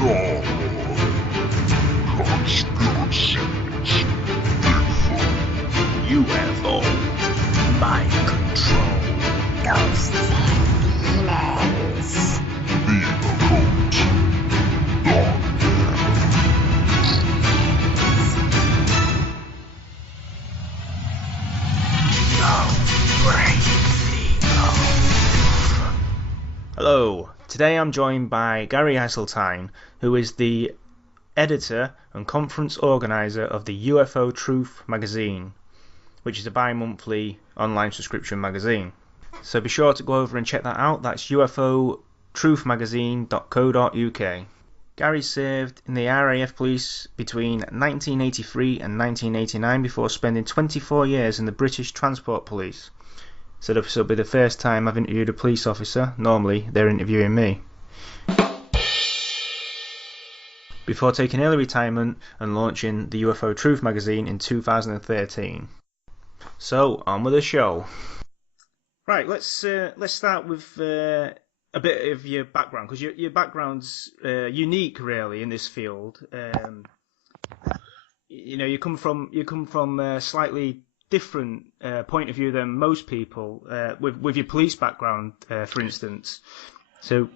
Conspiracies. UFO. Mind control. Ghosts and demons. Miracles. Dark Hello, today I'm joined by Gary Heseltine, who is the editor and conference organiser of the UFO Truth magazine, which is a bi-monthly online subscription magazine. So be sure to go over and check that out. That's ufotruthmagazine.co.uk. Gary served in the RAF police between 1983 and 1989 before spending 24 years in the British Transport Police. So this will be the first time I've interviewed a police officer. Normally they're interviewing me. Before taking early retirement and launching the UFO Truth magazine in 2013. So on with the show. Right, let's start with a bit of your background, because your background's unique really in this field. You come from a slightly different point of view than most people with your police background, for instance. So,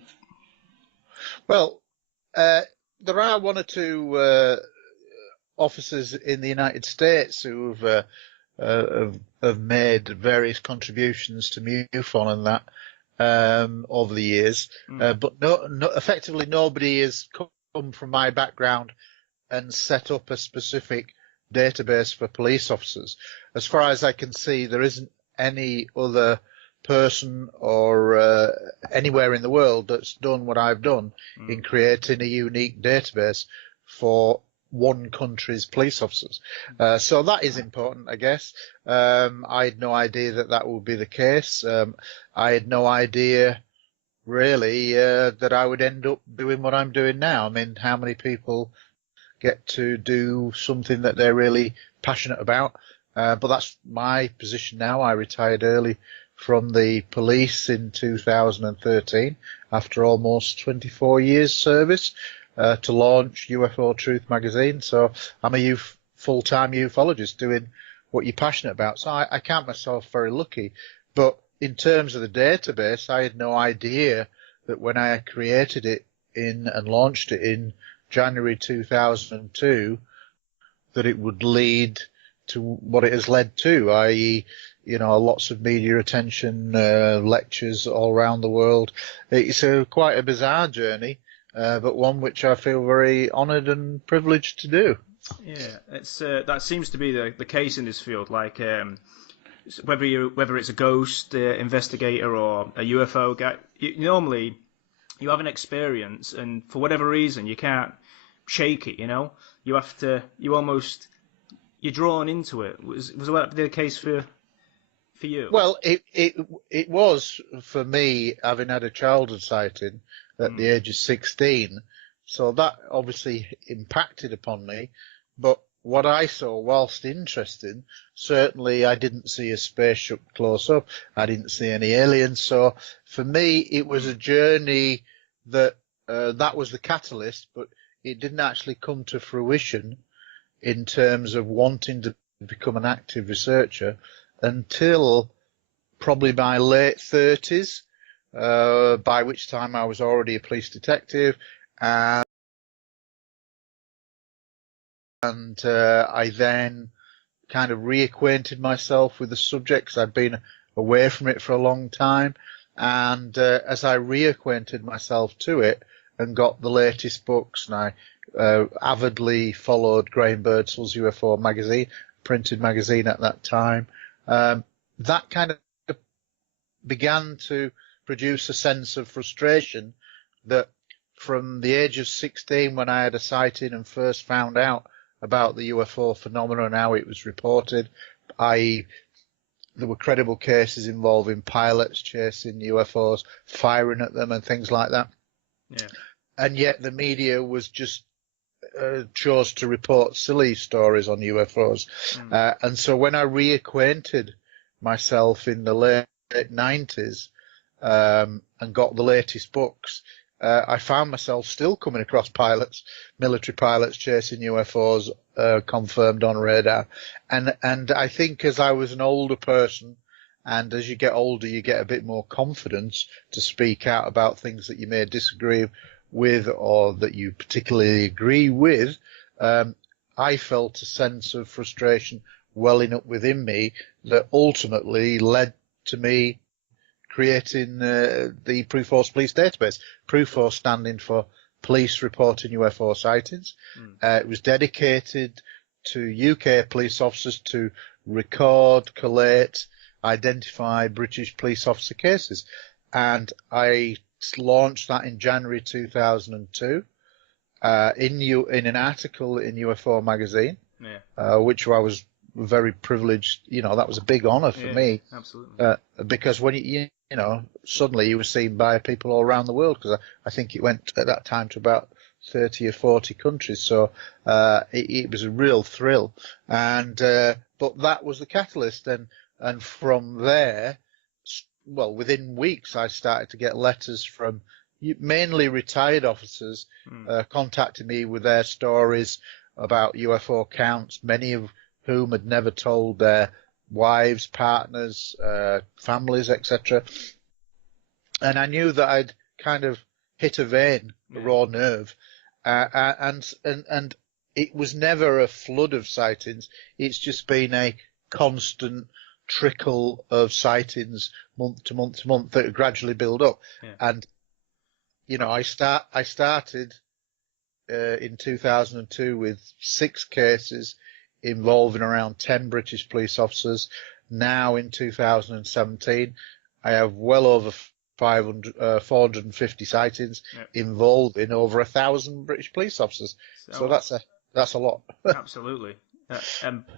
well, there are one or two officers in the United States who have made various contributions to MUFON and that over the years, but effectively nobody has come from my background and set up a specific database for police officers. As far as I can see, there isn't any other person or anywhere in the world that's done what I've done in creating a unique database for one country's police officers. So that is important, I guess. I had no idea that would be the case. I had no idea really that I would end up doing what I'm doing now. I mean, how many people get to do something that they're really passionate about? But that's my position now. I retired early from the police in 2013 after almost 24 years service to launch UFO Truth magazine. So I'm a full-time ufologist doing what you're passionate about. So I count myself very lucky. But in terms of the database, I had no idea that when I created it and launched it in January 2002, that it would lead to what it has led to, i.e., lots of media attention, lectures all around the world. It's quite a bizarre journey, but one which I feel very honoured and privileged to do. Yeah, it's that seems to be the case in this field. Like whether it's a ghost investigator or a UFO guy, normally you have an experience, and for whatever reason you can't shake it. You have to. You're drawn into it. Was that the case for you? Well, it was for me, having had a childhood sighting at the age of 16. So that obviously impacted upon me. But what I saw, whilst interesting, certainly I didn't see a spaceship close up. I didn't see any aliens. So for me, it was a journey that was the catalyst, but it didn't actually come to fruition in terms of wanting to become an active researcher until probably my late 30s, by which time I was already a police detective, and I then kind of reacquainted myself with the subject because I'd been away from it for a long time. And as I reacquainted myself to it and got the latest books, and I avidly followed Graham Birdsall's UFO magazine, printed magazine at that time, that kind of began to produce a sense of frustration that from the age of 16, when I had a sighting and first found out about the UFO phenomenon and how it was reported, i.e. there were credible cases involving pilots chasing UFOs, firing at them and things like that. Yeah. And yet the media was just chose to report silly stories on UFOs. And so when I reacquainted myself in the late 90s and got the latest books, I found myself still coming across military pilots chasing UFOs, confirmed on radar. And I think as I was an older person, and as you get older, you get a bit more confidence to speak out about things that you may disagree with or that you particularly agree with. I felt a sense of frustration welling up within me that ultimately led to me creating the Proof Police database. Proof standing for Police Reporting UFO Sightings. It was dedicated to UK police officers to record, collate, identify British police officer cases. And I launched that in January 2002 in an article in UFO magazine, which I was very privileged. You know, that was a big honour for me. Absolutely. Because when you know, suddenly you were seen by people all around the world, because I think it went at that time to about 30 or 40 countries. So it was a real thrill. And but that was the catalyst. And from there, well, within weeks, I started to get letters from mainly retired officers contacting me with their stories about UFO accounts, many of whom had never told their wives, partners, families, etc. And I knew that I'd kind of hit a vein, a raw nerve, and it was never a flood of sightings. It's just been a constant trickle of sightings month to month to month that gradually build up. And you know, I started in 2002 with 6 cases involving around 10 British police officers. Now in 2017, I have well over 450 sightings involving over 1,000 British police officers. So that's a lot. Absolutely.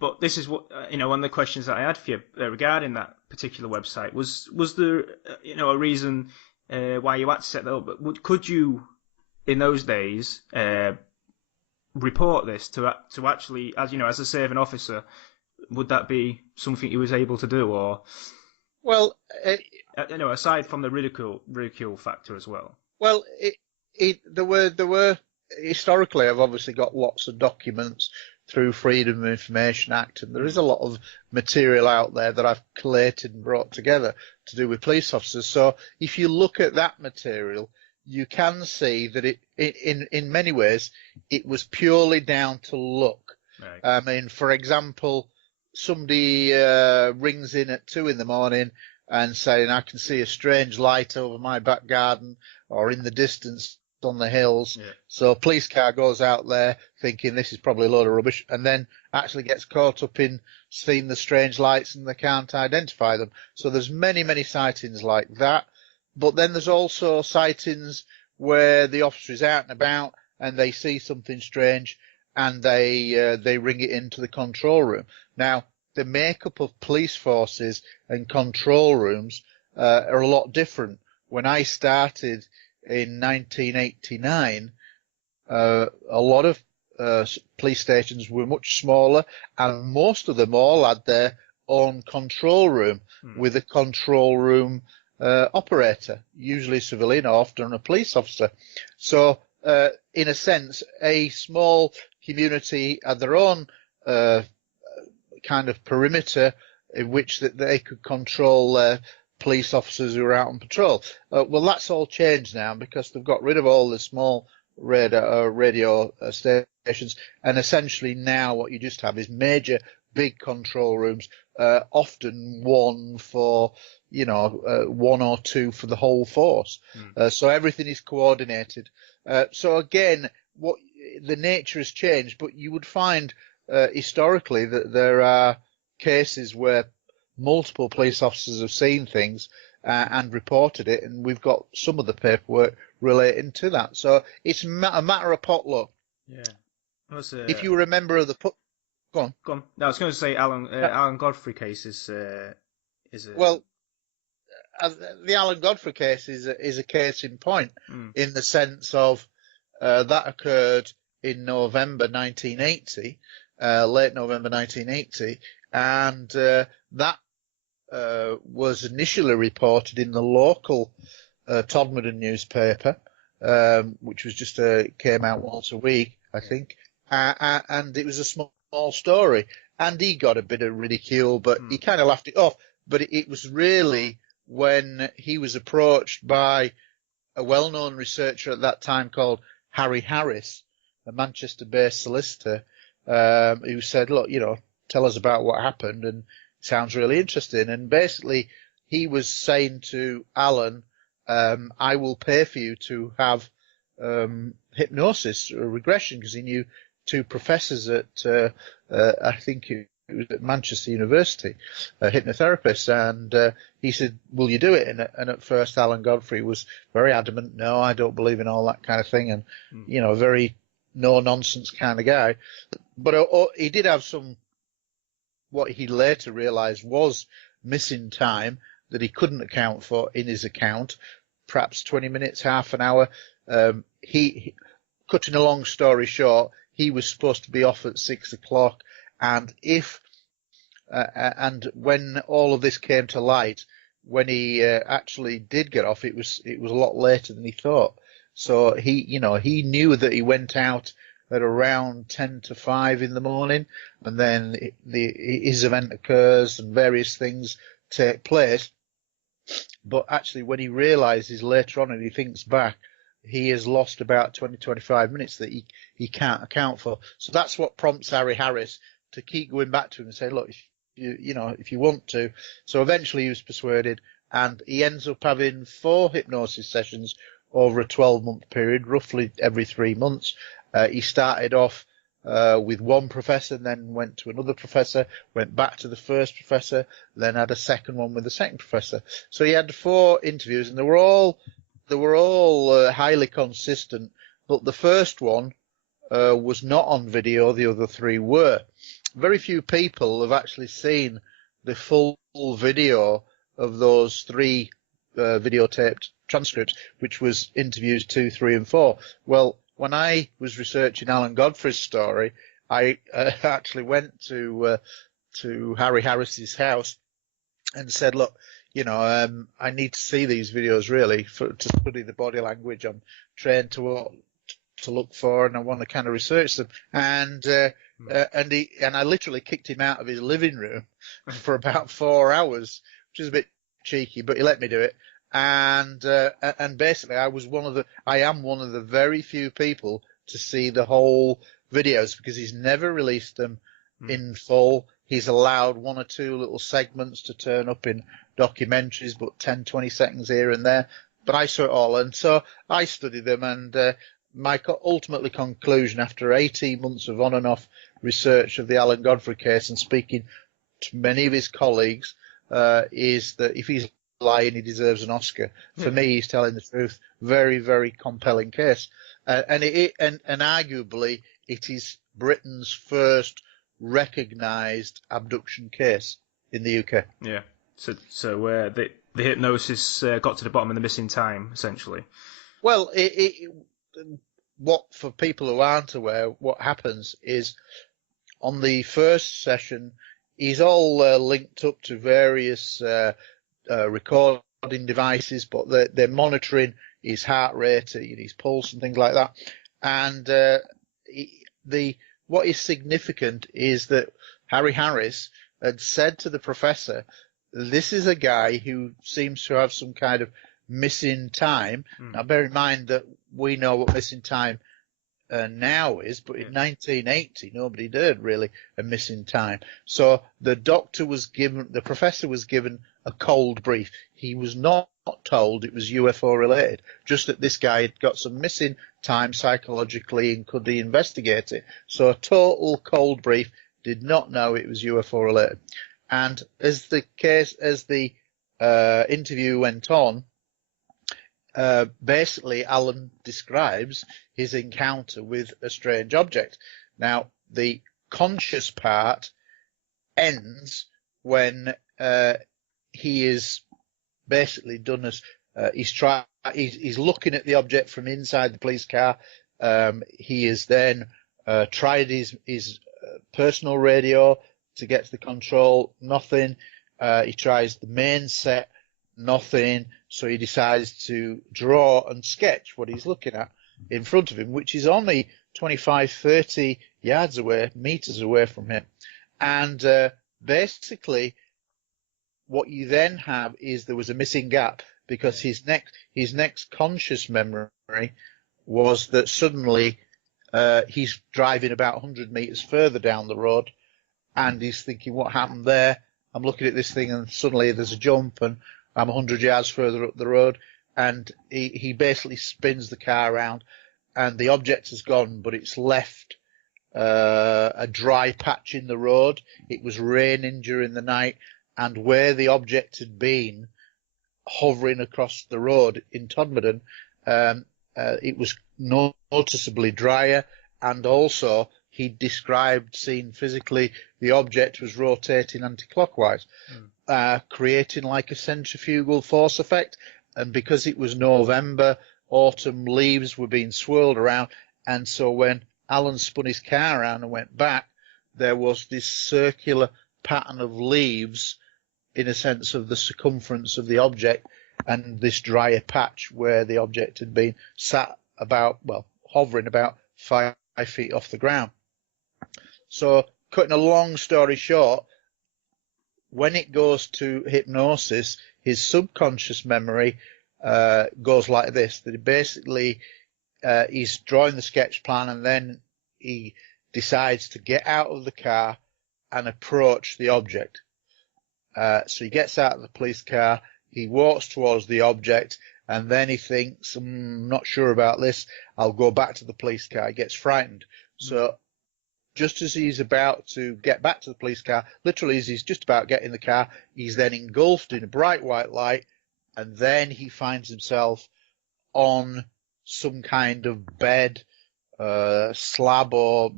But this is what one of the questions that I had for you regarding that particular website was there a reason why you had to set that up? But could you, in those days, report this to actually, as a serving officer? Would that be something you was able to do, or? Well, aside from the ridicule factor as well. Well, there were historically, I've obviously got lots of documents through Freedom of Information Act, and there is a lot of material out there that I've collated and brought together to do with police officers. So if you look at that material, you can see that in many ways, it was purely down to luck. Right. I mean, for example, somebody rings in at 2 a.m. and saying, I can see a strange light over my back garden or in the distance on the hills. So a police car goes out there thinking this is probably a load of rubbish, and then actually gets caught up in seeing the strange lights and they can't identify them. So there's many, many sightings like that. But then there's also sightings where the officer is out and about and they see something strange and they ring it into the control room. Now, the makeup of police forces and control rooms are a lot different. When I started in 1989, a lot of police stations were much smaller, and most of them all had their own control room with a control room operator, usually civilian or often a police officer. So, in a sense, a small community had their own kind of perimeter in which that they could control police officers who are out on patrol. Well, that's all changed now because they've got rid of all the small radio stations, and essentially now what you just have is major big control rooms, often one for 1 or 2 for the whole force. So everything is coordinated. So again, what the nature has changed, but you would find historically that there are cases where multiple police officers have seen things and reported it, and we've got some of the paperwork relating to that. So it's a matter of potluck. Yeah. If you were a member of the go on. Go on. No, I was going to say Alan Godfrey case is well. The Alan Godfrey case is a case in point in the sense of that occurred in November 1980, late November 1980, and that was initially reported in the local Todmorden newspaper, which was just came out once a week, I think, and it was a small story, and he got a bit of ridicule, but he kind of laughed it off. But it was really when he was approached by a well-known researcher at that time called Harry Harris, a Manchester-based solicitor, who said, look, tell us about what happened, and it sounds really interesting. And basically, he was saying to Alan, I will pay for you to have hypnosis or regression, because he knew two professors at, I think it was at Manchester University, hypnotherapists, and he said, will you do it? And at first Alan Godfrey was very adamant, no, I don't believe in all that kind of thing, and, a very no-nonsense kind of guy. But he did have what he later realised was missing time that he couldn't account for in his account, perhaps 20 minutes, half an hour. Cutting a long story short, he was supposed to be off at 6 o'clock, and and when all of this came to light, when he actually did get off, it was a lot later than he thought. So he knew that he went out at around 10 to 5 in the morning, and then his event occurs and various things take place. But actually, when he realizes later on and he thinks back, he has lost about 20, 25 minutes that he can't account for. So that's what prompts Harry Harris to keep going back to him and say, look, if you want to. So eventually he was persuaded, and he ends up having 4 hypnosis sessions over a 12-month period, roughly every 3 months. He started off with one professor, then went to another professor, went back to the first professor, then had a second one with the second professor. So he had 4 interviews, and they were all highly consistent. But the first one was not on video; the other 3 were. Very few people have actually seen the full video of those 3 videotaped transcripts, which was interviews 2, 3, and 4. Well, when I was researching Alan Godfrey's story, I actually went to Harry Harris's house and said, look, I need to see these videos really to study the body language I'm trained to look for, and I want to kind of research them. And I literally kicked him out of his living room for about 4 hours, which is a bit cheeky, but he let me do it. And basically, I am one of the very few people to see the whole videos, because he's never released them in full. He's allowed 1 or 2 little segments to turn up in documentaries, but 10, 20 seconds here and there. But I saw it all, and so I studied them, and my ultimately conclusion after 18 months of on and off research of the Alan Godfrey case and speaking to many of his colleagues is that if he's lying, he deserves an Oscar. For me, he's telling the truth. Very, very compelling case, and arguably it is Britain's first recognised abduction case in the UK. Yeah. So the hypnosis got to the bottom of the missing time, essentially. Well, what for people who aren't aware, what happens is on the first session, he's all linked up to various recording devices, but they're monitoring his heart rate, his pulse, and things like that. And what is significant is that Harry Harris had said to the professor, this is a guy who seems to have some kind of missing time. Now, bear in mind that we know what missing time now is, but in 1980, nobody did really a missing time. So the professor was given a cold brief. He was not told it was UFO related, just that this guy had got some missing time psychologically and could he investigate it. So a total cold brief, did not know it was UFO related. And as the interview went on, basically Alan describes his encounter with a strange object. Now, the conscious part ends when he is basically done as he's looking at the object from inside the police car. He has then tried his personal radio to get to the control, nothing. He tries the main set, nothing. So he decides to draw and sketch what he's looking at in front of him, which is only 25, 30 yards away, meters away from him. And basically, what you then have is there was a missing gap, because his next conscious memory was that suddenly he's driving about 100 meters further down the road, and he's thinking, what happened there? I'm looking at this thing, and suddenly there's a jump, and I'm 100 yards further up the road, and he basically spins the car around, and the object has gone, but it's left a dry patch in the road. It was raining during the night, and where the object had been hovering across the road in Todmorden, it was noticeably drier, and also he described, seen physically, the object was rotating anti-clockwise, creating like a centrifugal force effect. And because it was November, autumn leaves were being swirled around, and so when Alan spun his car around and went back, there was this circular pattern of leaves in a sense of the circumference of the object, and this drier patch where the object had been sat about, well, hovering about 5 feet off the ground. So, cutting a long story short, when it goes to hypnosis, his subconscious memory goes like this, that he basically he's drawing the sketch plan, and then he decides to get out of the car and approach the object. So he gets out of the police car, he walks towards the object, and then he thinks, not sure about this, I'll go back to the police car. He gets frightened. So just as he's about to get back to the police car, literally as he's just about getting in the car, he's then engulfed in a bright white light, and then he finds himself on some kind of bed, slab, or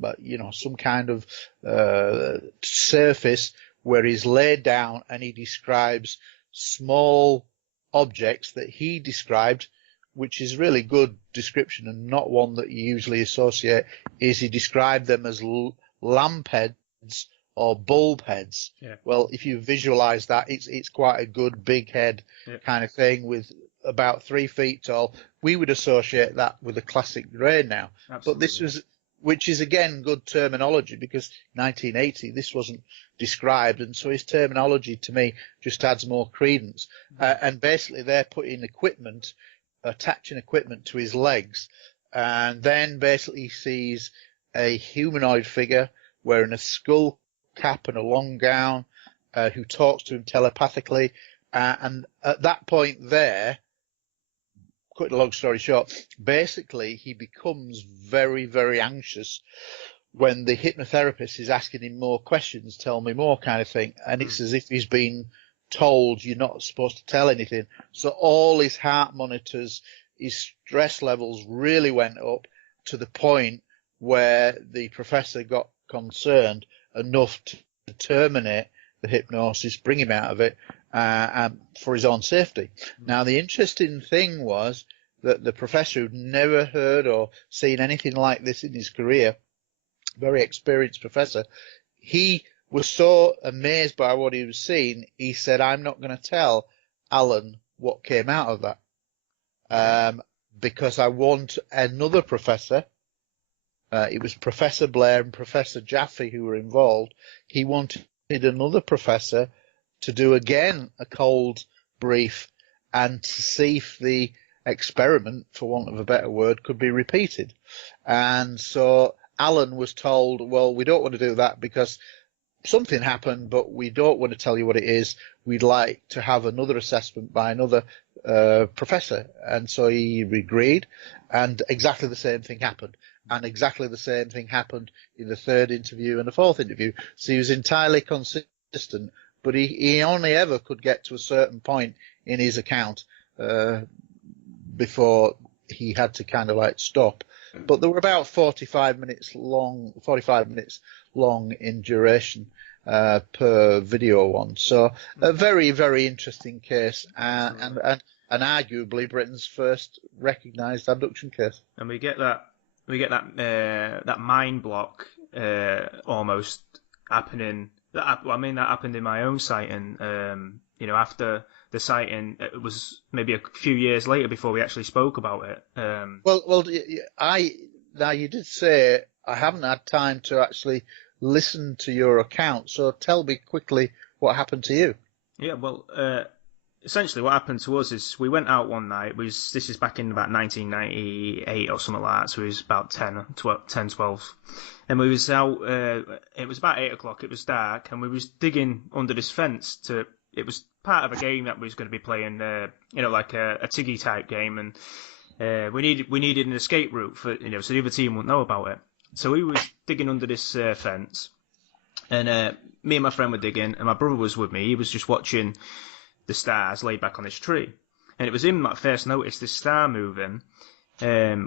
some kind of surface where he's laid down, and he describes small objects that he described, which is really good description and not one that you usually associate, is he described them as lamp heads or bulb heads. Yeah. Well, if you visualize that, it's quite a good big head kind of thing with about 3 feet tall. We would associate that with a classic grey now. Absolutely. But this was, which is again good terminology, because 1980 this wasn't described, and so his terminology to me just adds more credence. And basically they're putting equipment, attaching equipment to his legs, and then basically he sees a humanoid figure wearing a skull cap and a long gown, who talks to him telepathically, and at that point there, cut a long story short, basically he becomes very, very anxious when the hypnotherapist is asking him more questions, tell me more kind of thing, and it's as if he's been told you're not supposed to tell anything. So all his heart monitors, his stress levels really went up to the point where the professor got concerned enough to terminate the hypnosis, bring him out of it, for his own safety. Now, the interesting thing was that the professor, who'd never heard or seen anything like this in his career, very experienced professor, he was so amazed by what he was seeing, he said, I'm not going to tell Alan what came out of that, because I want another professor. It was Professor Blair and Professor Jaffe who were involved. He wanted another professor to do again a cold brief and to see if the experiment, for want of a better word, could be repeated. And so Alan was told, well, we don't want to do that because something happened, but we don't want to tell you what it is. We'd like to have another assessment by another professor. And so he agreed, and exactly the same thing happened. And exactly the same thing happened in the third interview and the fourth interview. So he was entirely consistent, but he only ever could get to a certain point in his account before he had to kind of like stop. But they were about 45 minutes long in duration per video one. So a very, very interesting case, and arguably Britain's first recognised abduction case. And we get that mind block almost happening. That happened in my own sighting. After the sighting. It was maybe a few years later before we actually spoke about it. Now you did say I haven't had time to actually listen to your account, so tell me quickly what happened to you. Yeah, well, essentially what happened to us is we went out one night. This is back in about 1998 or something like that, so it was about 12. And we was out, it was about 8 o'clock, it was dark, and we was digging under this fence it was part of a game that we was going to be playing, like a Tiggy type game, and we needed an escape route so the other team wouldn't know about it. So we was digging under this fence, and me and my friend were digging, and my brother was with me. He was just watching the stars laid back on this tree, and it was him that first noticed this star moving,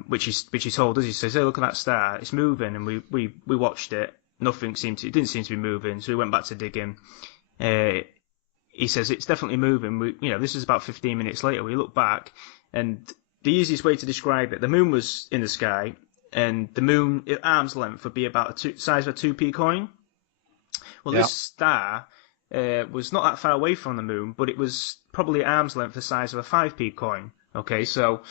which he told us. He says, "Hey, look at that star, it's moving," and we watched it. It didn't seem to be moving, so we went back to digging. He says it's definitely moving. This is about 15 minutes later. We look back, and the easiest way to describe it, the moon was in the sky, and the moon at arm's length would be about the size of a 2p coin. Well, This star was not that far away from the moon, but it was probably at arm's length the size of a 5p coin. Okay, so,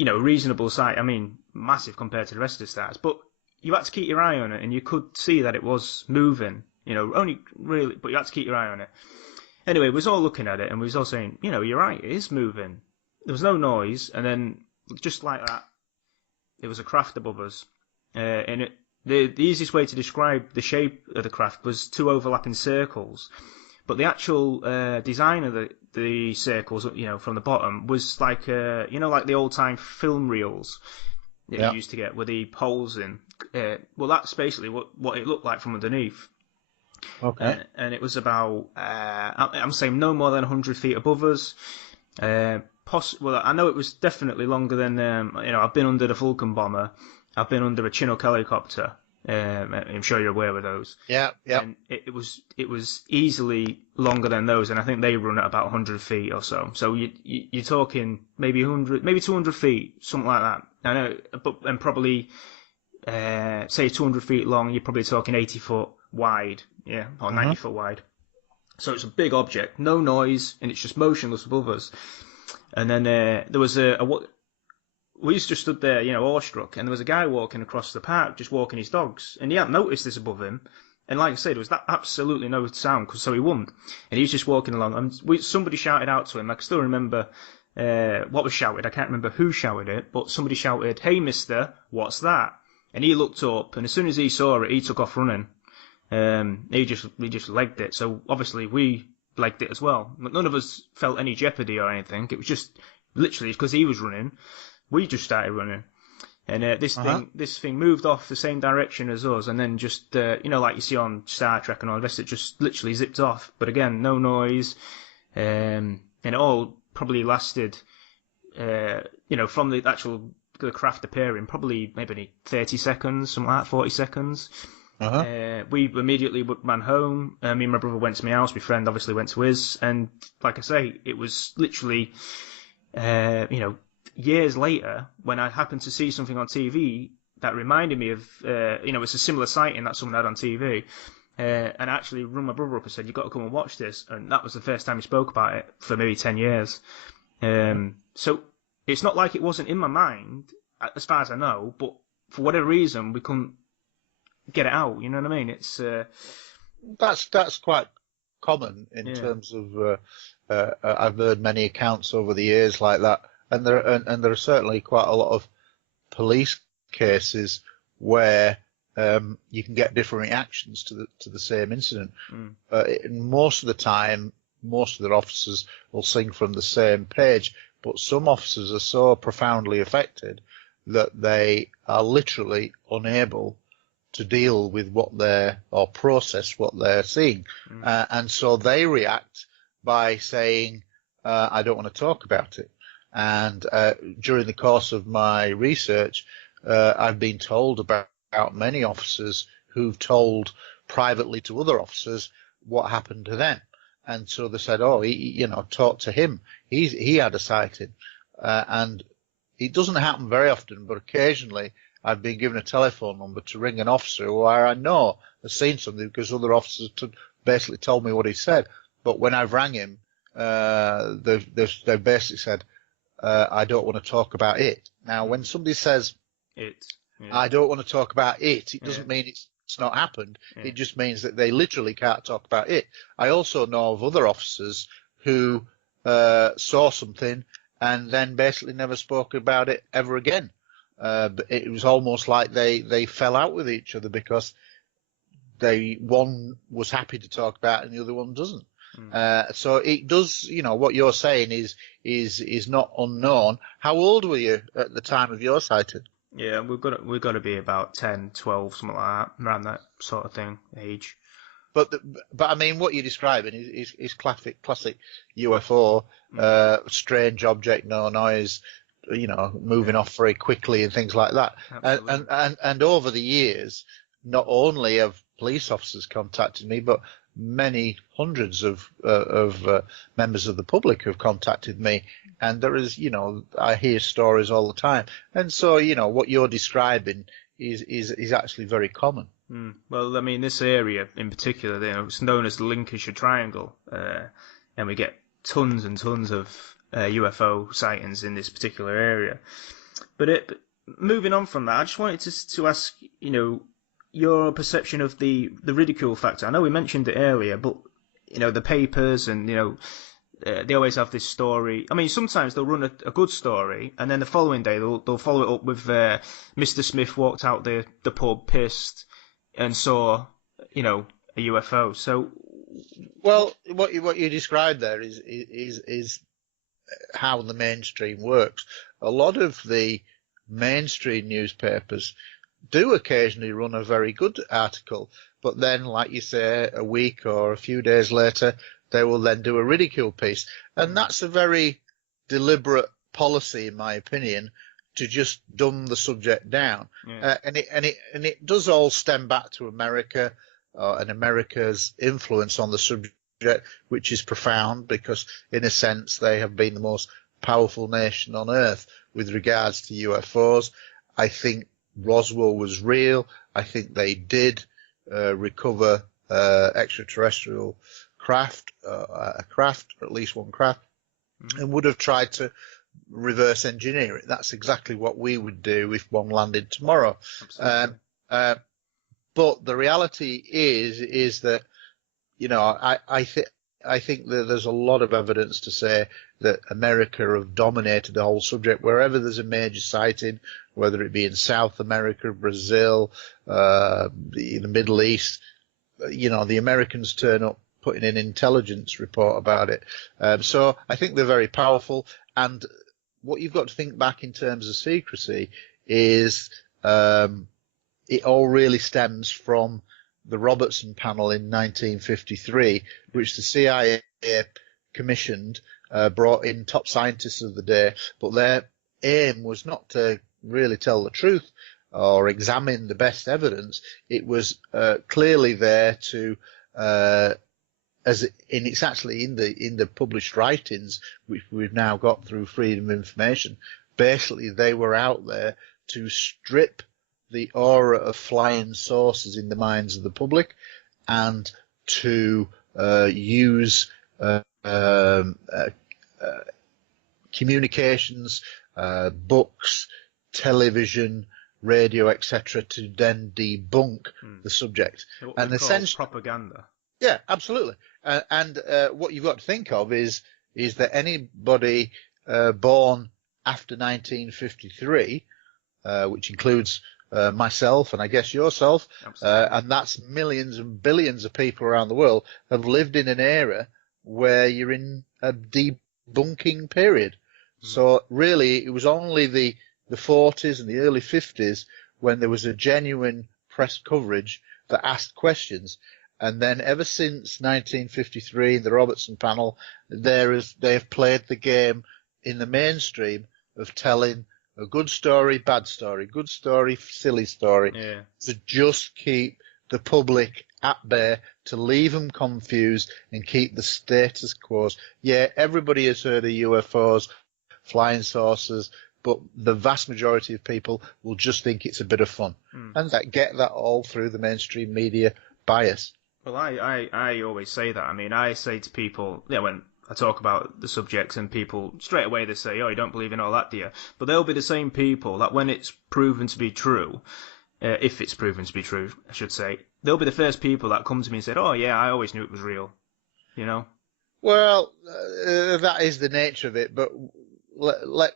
reasonable size. I mean, massive compared to the rest of the stars. But you had to keep your eye on it, and you could see that it was moving. Only really, but you had to keep your eye on it. Anyway, we was all looking at it, and we was all saying, you're right, it is moving. There was no noise, and then, just like that, there was a craft above us. And the easiest way to describe the shape of the craft was two overlapping circles. But the actual design of the circles, from the bottom, was like, like the old-time film reels that you used to get with the holes in. Well, that's basically what it looked like from underneath. Okay. And it was about, I'm saying no more than 100 feet above us. Well, I know it was definitely longer than, I've been under the Vulcan bomber. I've been under a Chinook helicopter. I'm sure you're aware of those. Yeah. And it was easily longer than those, and I think they run at about 100 feet or so. So you're talking maybe 100, maybe 200 feet, something like that. I know, and probably, say 200 feet long, you're probably talking 80 foot wide, or 90 foot wide. So it's a big object, no noise, and it's just motionless above us. And then there was we just stood there, awestruck, and there was a guy walking across the park, just walking his dogs, and he hadn't noticed this above him. And like I said, there was absolutely no sound, so he wouldn't. And he was just walking along, and somebody shouted out to him. I can still remember what was shouted. I can't remember who shouted it, but somebody shouted, "Hey, mister, what's that?" And he looked up, and as soon as he saw it, he took off running. He just legged it. So obviously we legged it as well. But none of us felt any jeopardy or anything. It was just literally because he was running, we just started running. And this thing moved off the same direction as us, and then just like you see on Star Trek and all the rest, it just literally zipped off. But again, no noise, and it all probably lasted, from the craft appearing, probably maybe 30 seconds, something like that, 40 seconds. We immediately ran home. Me and my brother went to my house. My friend obviously went to his, and like I say, it was literally, years later when I happened to see something on TV that reminded me of, it's a similar sighting that someone had on TV, and I actually rung my brother up and said, "You've got to come and watch this." And that was the first time he spoke about it for maybe 10 years. So it's not like it wasn't in my mind, as far as I know, but for whatever reason, we couldn't get it out. You know what I mean? It's that's quite common in terms of. I've heard many accounts over the years like that, and there are certainly quite a lot of police cases where you can get different reactions to the same incident. Most of the time, most of the officers will sing from the same page, but some officers are so profoundly affected that they are literally unable to deal with or process what they're seeing. And so they react by saying, "I don't want to talk about it." And during the course of my research, I've been told about many officers who've told privately to other officers what happened to them. And so they said, "Oh, talk to him. He had a sighting." And it doesn't happen very often, but occasionally I've been given a telephone number to ring an officer where I know has seen something because other officers basically told me what he said. But when I've rang him, they've basically said, I don't want to talk about it. Now, when somebody says, It. Yeah. I don't want to talk about it, it doesn't Yeah. mean it's not happened. Yeah. It just means that they literally can't talk about it. I also know of other officers who saw something and then basically never spoke about it ever again. But it was almost like they fell out with each other because one was happy to talk about it and the other one doesn't. So it does, what you're saying is not unknown. How old were you at the time of your sighting? Yeah, we've got to be about 10, 12, something like that, around that sort of thing, age. But I mean, what you're describing is classic UFO, strange object, no noise, moving off very quickly and things like that. Absolutely. And over the years, not only have police officers contacted me, but many hundreds of members of the public have contacted me. And there is, I hear stories all the time. And so, what you're describing is actually very common. Well, I mean, this area in particular, it's known as the Lincolnshire Triangle, and we get tons and tons of UFO sightings in this particular area. But moving on from that, I just wanted to ask, your perception of the ridicule factor. I know we mentioned it earlier, but the papers and they always have this story. I mean, sometimes they'll run a good story, and then the following day they'll follow it up with Mr. Smith walked out the pub pissed and saw a UFO. So, well, what you described there is how the mainstream works. A lot of the mainstream newspapers do occasionally run a very good article, but then, like you say, a week or a few days later, they will then do a ridicule piece. And that's a very deliberate policy, in my opinion, to just dumb the subject down. Yeah. And it does all stem back to America and America's influence on the subject, which is profound because, in a sense, they have been the most powerful nation on earth with regards to UFOs. I think Roswell was real. I think they did recover extraterrestrial craft, or at least one craft, and would have tried to reverse engineer it. That's exactly what we would do if one landed tomorrow. But the reality is that, I think that there's a lot of evidence to say that America have dominated the whole subject. Wherever there's a major sighting, whether it be in South America, Brazil, in the Middle East, the Americans turn up putting an intelligence report about it. So I think they're very powerful. And what you've got to think back in terms of secrecy is it all really stems from the Robertson panel in 1953, which the CIA commissioned, brought in top scientists of the day, but their aim was not to really tell the truth or examine the best evidence. It was clearly there to, it's actually in the published writings, which we've now got through freedom of information. Basically, they were out there to strip the aura of flying saucers in the minds of the public and to use communications, books, television, radio, etc., to then debunk the subject. And essentially propaganda. Yeah, absolutely. And what you've got to think of is that anybody born after 1953, which includes myself and I guess yourself, and that's millions and billions of people around the world, have lived in an era where you're in a debunking period. So really, it was only the 40s and the early 50s when there was a genuine press coverage that asked questions. And then ever since 1953, the Robertson panel, they have played the game in the mainstream of telling a good story, bad story, good story, silly story, to just keep the public at bay, to leave them confused and keep the status quo. Yeah, everybody has heard of UFOs, flying saucers, but the vast majority of people will just think it's a bit of fun. And get that all through the mainstream media bias. Well, I always say that. I mean, I say to people, when I talk about the subject and people straight away they say, "Oh, you don't believe in all that, do you?" But they'll be the same people that when it's proven to be true, if it's proven to be true, I should say, they'll be the first people that come to me and said, "Oh yeah, I always knew it was real," you know. Well, that is the nature of it, but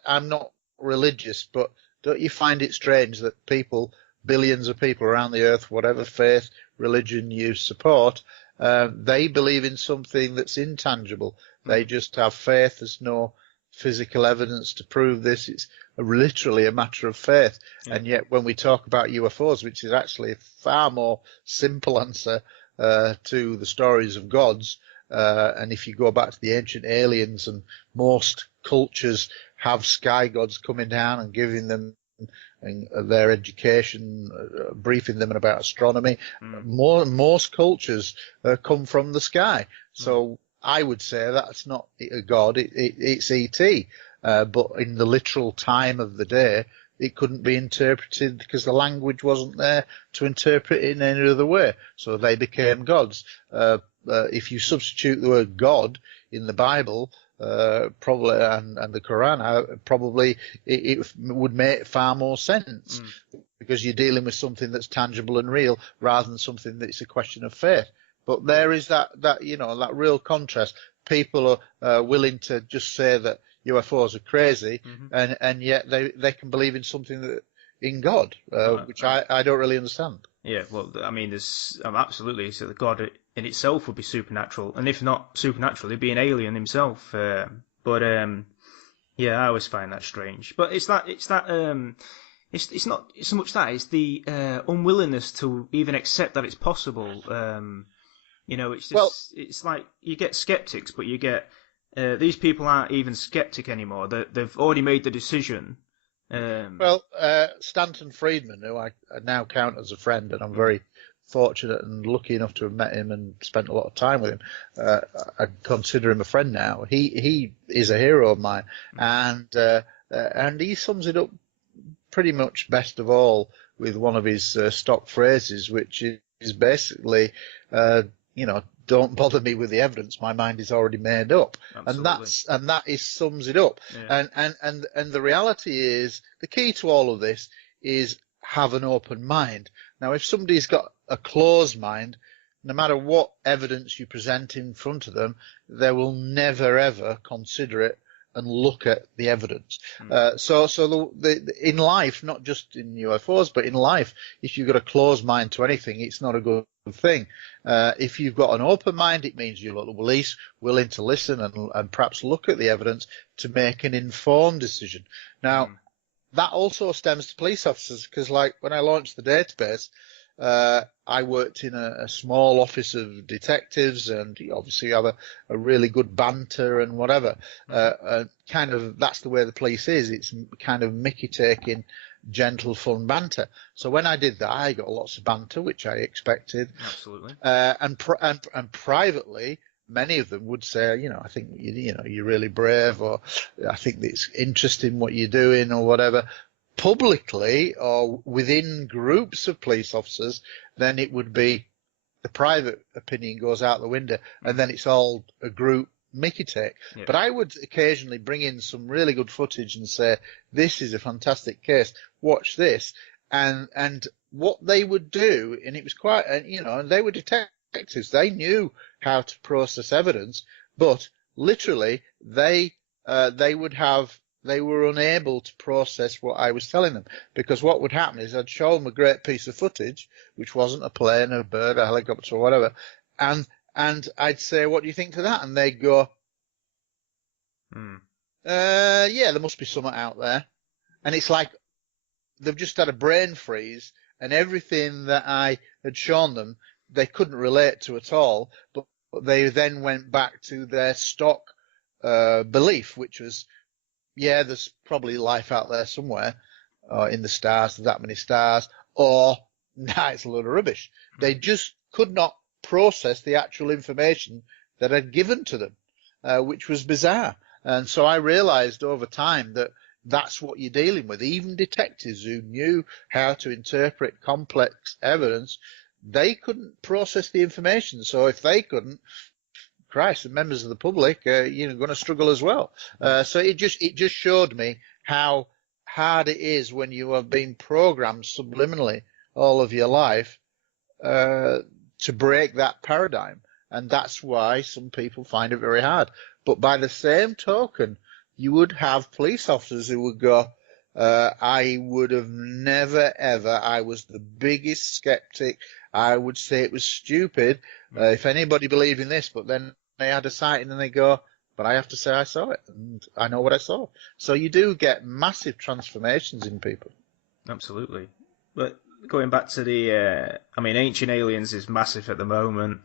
I'm not religious, but don't you find it strange that people, billions of people around the earth, whatever faith, religion you support, they believe in something that's intangible. They just have faith. There's no physical evidence to prove this. It's literally a matter of faith. Yeah. And yet when we talk about UFOs, which is actually a far more simple answer to the stories of gods, and if you go back to the ancient aliens, and most cultures have sky gods coming down and giving them their education, briefing them about astronomy. Most cultures come from the sky. So I would say that's not a god, it's ET. But in the literal time of the day, it couldn't be interpreted because the language wasn't there to interpret it in any other way. So they became gods. If you substitute the word God in the Bible, probably and the Quran, probably it would make far more sense because you're dealing with something that's tangible and real rather than something that's a question of faith. But there is that that real contrast. People are willing to just say that UFOs are crazy, and yet they can believe in something in God, which I don't really understand. Yeah, well, I mean, there's absolutely. So the God in itself would be supernatural, and if not supernatural, he'd be an alien himself. But yeah, I always find that strange. But it's not so much that it's the unwillingness to even accept that it's possible. It's just it's like you get skeptics, but you get these people aren't even skeptic anymore. They've already made the decision. Stanton Friedman, who I now count as a friend, and I'm very fortunate and lucky enough to have met him and spent a lot of time with him. I consider him a friend now. He is a hero of mine, and he sums it up pretty much best of all with one of his stock phrases, which is basically, don't bother me with the evidence. My mind is already made up. Absolutely. And that sums it up. Yeah. And the reality is the key to all of this is have an open mind. Now, if somebody's got a closed mind, no matter what evidence you present in front of them, they will never ever consider it and look at the evidence. So in life, not just in UFOs, but in life, if you've got a closed mind to anything, it's not a good thing. If you've got an open mind, it means you're at least willing to listen and perhaps look at the evidence to make an informed decision. Now, that also stems to police officers, because like when I launched the database, I worked in a small office of detectives, and you obviously have a really good banter and whatever. Kind of that's the way the police is. It's kind of Mickey taking, gentle, fun banter. So when I did that, I got lots of banter, which I expected. Absolutely. And privately, many of them would say, I think you're really brave, or I think it's interesting what you're doing, or whatever. Publicly or within groups of police officers, then it would be the private opinion goes out the window, and then it's all a group Mickey take. Yeah. But I would occasionally bring in some really good footage and say, this is a fantastic case, watch this. And what they would do, and it was quite, and they were detectives, they knew how to process evidence, but literally they were unable to process what I was telling them, because what would happen is I'd show them a great piece of footage, which wasn't a plane, a bird, a helicopter, or whatever, and I'd say, what do you think to that? And they'd go, yeah, there must be something out there. And it's like they've just had a brain freeze, and everything that I had shown them, they couldn't relate to at all, but they then went back to their stock belief, which was, yeah, there's probably life out there somewhere, in the stars, there's that many stars, or, nah, it's a load of rubbish. They just could not process the actual information that I'd given to them, which was bizarre. And so I realized over time that that's what you're dealing with. Even detectives who knew how to interpret complex evidence, they couldn't process the information. So if they couldn't, Christ, the members of the public, you're going to struggle as well. So it just showed me how hard it is when you have been programmed subliminally all of your life to break that paradigm. And that's why some people find it very hard. But by the same token, you would have police officers who would go, I would have never, ever, I was the biggest skeptic. I would say it was stupid if anybody believed in this, but then they had a sighting and they go, but I have to say I saw it and I know what I saw. So you do get massive transformations in people. Absolutely. But going back to the, Ancient Aliens is massive at the moment.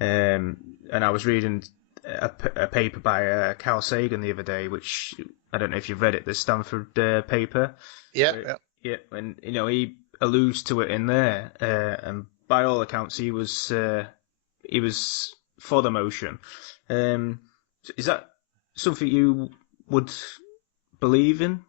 And I was reading a paper by Carl Sagan the other day, which I don't know if you've read it, the Stanford paper. Yeah. And he alludes to it in there, and by all accounts, he was for the motion. Is that something you would believe in?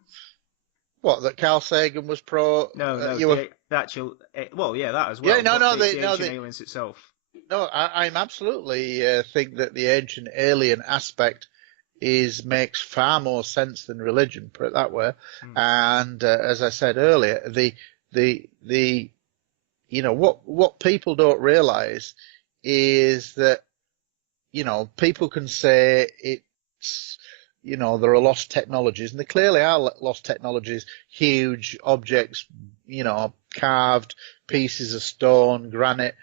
What, that Carl Sagan was pro? No, the actual. Well, yeah, that as well. Yeah, the Ancient Aliens itself. No, I'm absolutely think that the ancient alien aspect makes far more sense than religion, put it that way. And as I said earlier, what people don't realise is that people can say it's there are lost technologies, and there clearly are lost technologies, huge objects, carved pieces of stone, granite.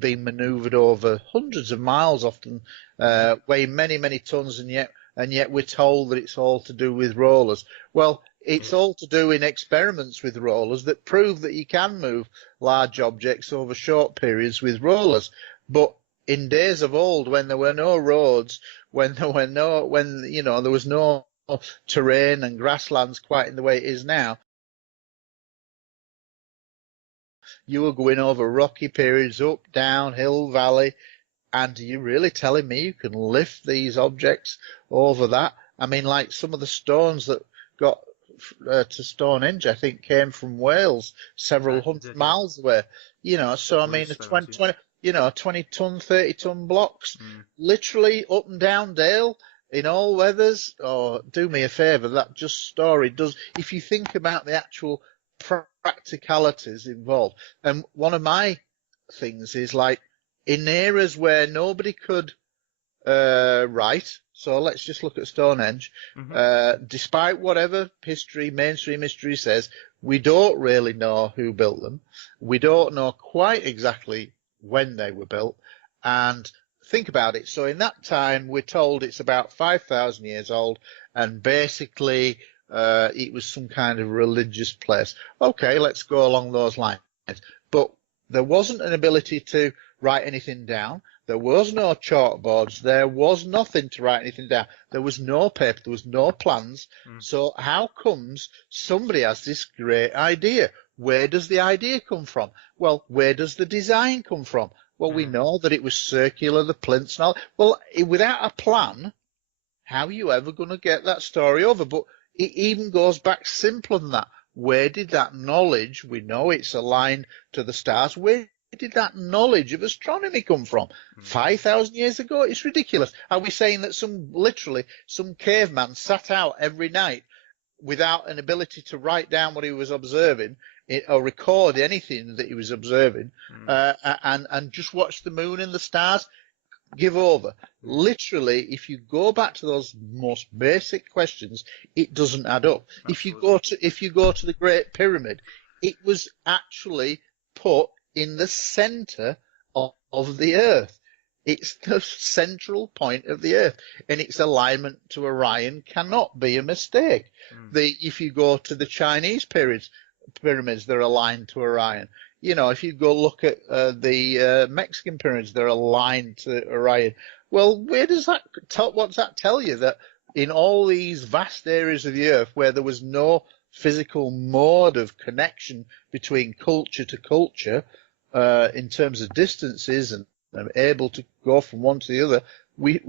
Being manoeuvred over hundreds of miles, often weighing many, many tons, and yet we're told that it's all to do with rollers. Well, it's all to do in experiments with rollers that prove that you can move large objects over short periods with rollers. But in days of old, when there were no roads, when there was no terrain and grasslands quite in the way it is now, you were going over rocky periods, up, down, hill, valley, and are you really telling me you can lift these objects over that? I mean, like some of the stones that got to Stonehenge, I think, came from Wales, several hundred miles away. So I mean, 20-ton, 30-ton blocks, literally up and down Dale in all weathers. Oh, do me a favour, that just story does. If you think about the actual practicalities involved, and one of my things is like in eras where nobody could write, so let's just look at Stonehenge. Despite whatever mainstream history says, we don't really know who built them. We don't know quite exactly when they were built. And think about it, so in that time we're told it's about 5,000 years old, and basically it was some kind of religious place. Okay, let's go along those lines. But there wasn't an ability to write anything down. There was no chalkboards. There was nothing to write anything down. There was no paper. There was no plans. So how comes somebody has this great idea? Where does the idea come from? Well, where does the design come from? Well, we know that it was circular, the plinths and all. Well, without a plan, how are you ever going to get that story over? But it even goes back simpler than that. Where did that knowledge, we know it's aligned to the stars, where did that knowledge of astronomy come from? 5,000 years ago? It's ridiculous. Are we saying that some caveman sat out every night without an ability to write down what he was observing or record anything that he was observing and just watch the moon and the stars? Give over. Literally, if you go back to those most basic questions, it doesn't add up. Absolutely. If you go to the Great Pyramid, it was actually put in the center of the earth. It's the central point of the earth, and its alignment to Orion cannot be a mistake. If you go to the Chinese pyramids, they're aligned to Orion. If you go look at the Mexican pyramids, they're aligned to Orion. Well, what's that tell you? That in all these vast areas of the earth where there was no physical mode of connection between culture to culture, in terms of distances and able to go from one to the other, we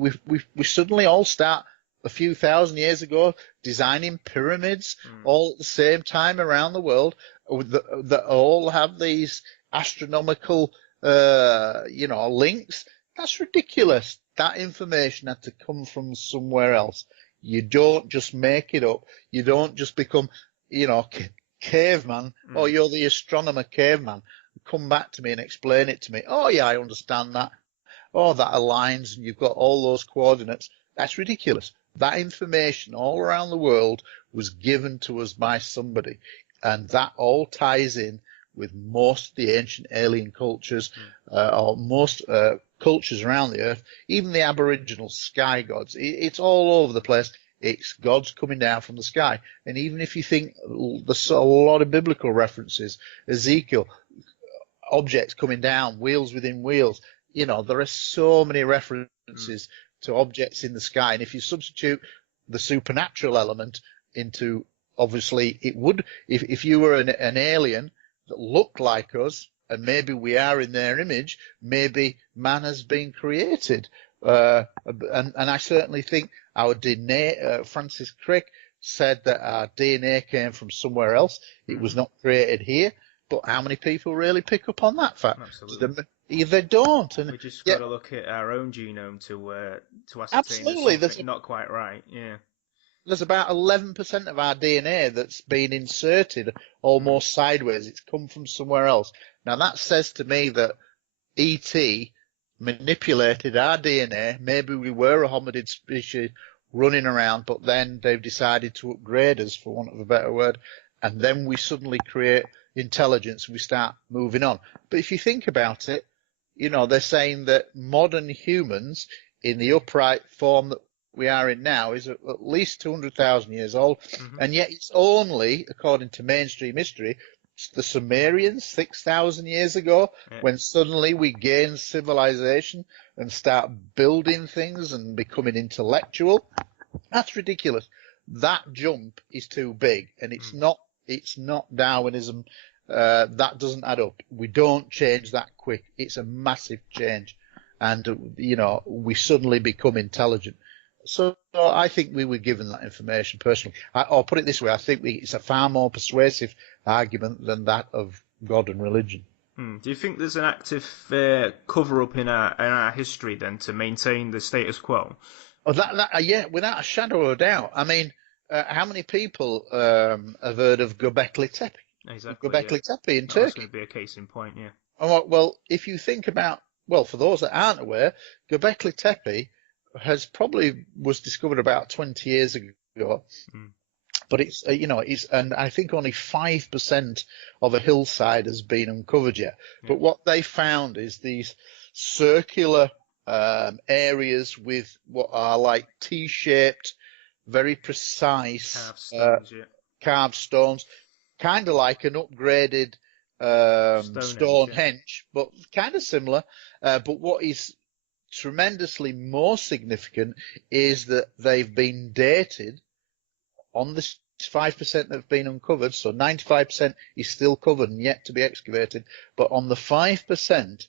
suddenly all start a few thousand years ago designing pyramids all at the same time around the world that all have these astronomical links. That's ridiculous. that information had to come from somewhere else. You don't just make it up. You don't just become, caveman. Oh, you're the astronomer caveman. Come back to me and explain it to me. Oh, yeah, I understand that. Oh, that aligns and you've got all those coordinates. That's ridiculous. That information all around the world was given to us by somebody. And that all ties in with most of the ancient alien cultures, or most cultures around the earth, even the Aboriginal sky gods. It's all over the place. It's gods coming down from the sky. And even if you think there's a lot of biblical references, Ezekiel, objects coming down, wheels within wheels, there are so many references to objects in the sky. And if you substitute the supernatural element into, obviously, it would, if you were an alien that looked like us, and maybe we are in their image, maybe man has been created. And I certainly think our DNA, Francis Crick said that our DNA came from somewhere else. It was not created here. But how many people really pick up on that fact? Absolutely. They don't. And we just got to look at our own genome to ascertain there's something not quite right. Yeah. There's about 11% of our DNA that's been inserted almost sideways. It's come from somewhere else. Now that says to me that ET manipulated our DNA. Maybe we were a hominid species running around, but then they've decided to upgrade us, for want of a better word, and then we suddenly create intelligence and we start moving on. But if you think about it, they're saying that modern humans in the upright form that we are in now is at least 200,000 years old, and yet it's only, according to mainstream history, the Sumerians 6,000 years ago, when suddenly we gain civilization and start building things and becoming intellectual. That's ridiculous. That jump is too big, and it's not Darwinism. That doesn't add up. We don't change that quick. It's a massive change, and we suddenly become intelligent. So I think we were given that information personally. I'll put it this way: I think it's a far more persuasive argument than that of God and religion. Do you think there's an active cover-up in our history then to maintain the status quo? Oh, yeah, without a shadow of a doubt. I mean, how many people have heard of Göbekli Tepe? Exactly. Göbekli Tepe in That's Turkey. going to be a case in point, yeah. Oh, well, if you think about, for those that aren't aware, Göbekli Tepe was discovered about 20 years ago. But it's, and I think only 5% of a hillside has been uncovered yet. But what they found is these circular areas with what are like T-shaped, very precise carved stones, kind of like an upgraded Stonehenge, but kind of similar. But what is tremendously more significant is that they've been dated on the 5% that have been uncovered. So 95% is still covered and yet to be excavated. But on the 5%,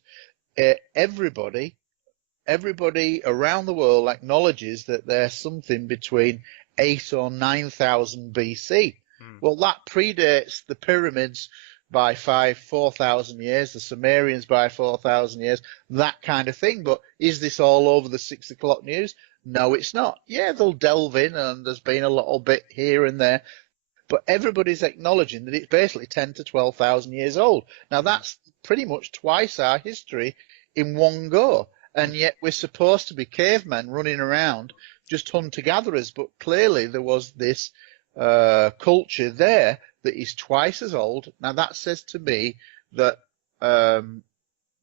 everybody around the world acknowledges that there's something between 8 or 9,000 BC. Well, that predates the pyramids by 4,000 years, the Sumerians by 4,000 years, that kind of thing. But is this all over the 6 o'clock news? No, it's not. Yeah, they'll delve in, and there's been a little bit here and there, but everybody's acknowledging that it's basically 10 to 12,000 years old. Now, that's pretty much twice our history in one go, and yet we're supposed to be cavemen running around, just hunter-gatherers, but clearly there was this culture there that is twice as old. Now, that says to me that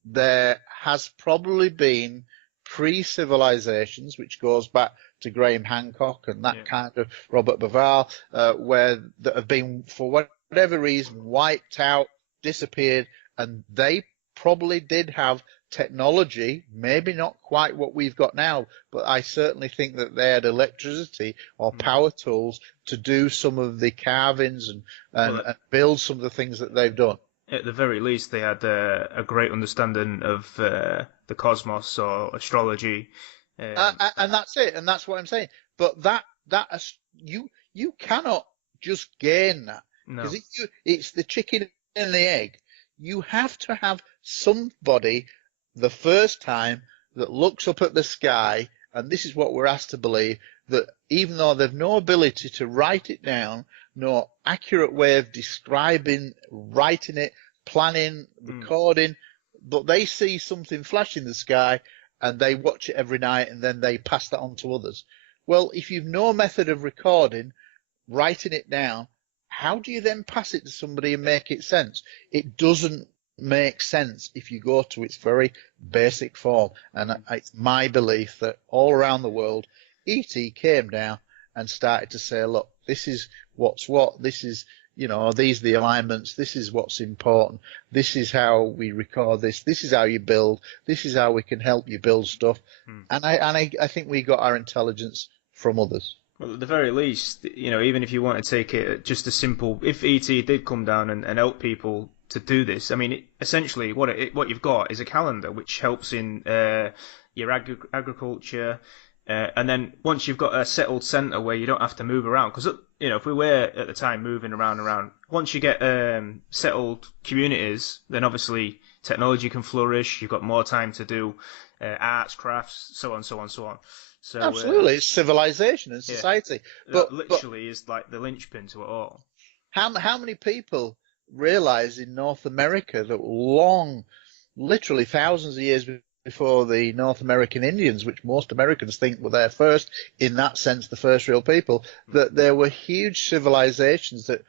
there has probably been pre-civilizations, which goes back to Graham Hancock and that kind of Robert Bauval, that have been, for whatever reason, wiped out, disappeared, and they probably did have technology, maybe not quite what we've got now, but I certainly think that they had electricity or power tools to do some of the carvings and build some of the things that they've done. At the very least, they had a great understanding of the cosmos or astrology. And that's it, and that's what I'm saying. But you cannot just gain that, because it's the chicken and the egg. You have to have somebody the first time that looks up at the sky, and this is what we're asked to believe, that even though they've no ability to write it down, no accurate way of describing, writing it, planning, recording, but they see something flash in the sky and they watch it every night and then they pass that on to others. Well, if you've no method of recording, writing it down, how do you then pass it to somebody and make it sense? It doesn't make sense if you go to its very basic form. And it's my belief that all around the world, E.T. came down and started to say, look, this is what's what, this is, you know, these are the alignments, this is what's important, this is how we record this is how you build, this is how we can help you build stuff. And I think we got our intelligence from others. Well, at the very least, you know, even if you want to take it just a simple, if ET did come down and help people to do this, I mean, essentially what you've got is a calendar which helps in your agriculture, and then once you've got a settled centre where you don't have to move around, because, you know, if we were at the time moving around, once you get settled communities, then obviously technology can flourish. You've got more time to do arts, crafts, so on, so on, so on. So, absolutely, it's civilization and society. Yeah, but literally is like the linchpin to it all. How many people realize in North America that long, literally thousands of years before the North American Indians, which most Americans think were there first, in that sense, the first real people, that there were huge civilizations that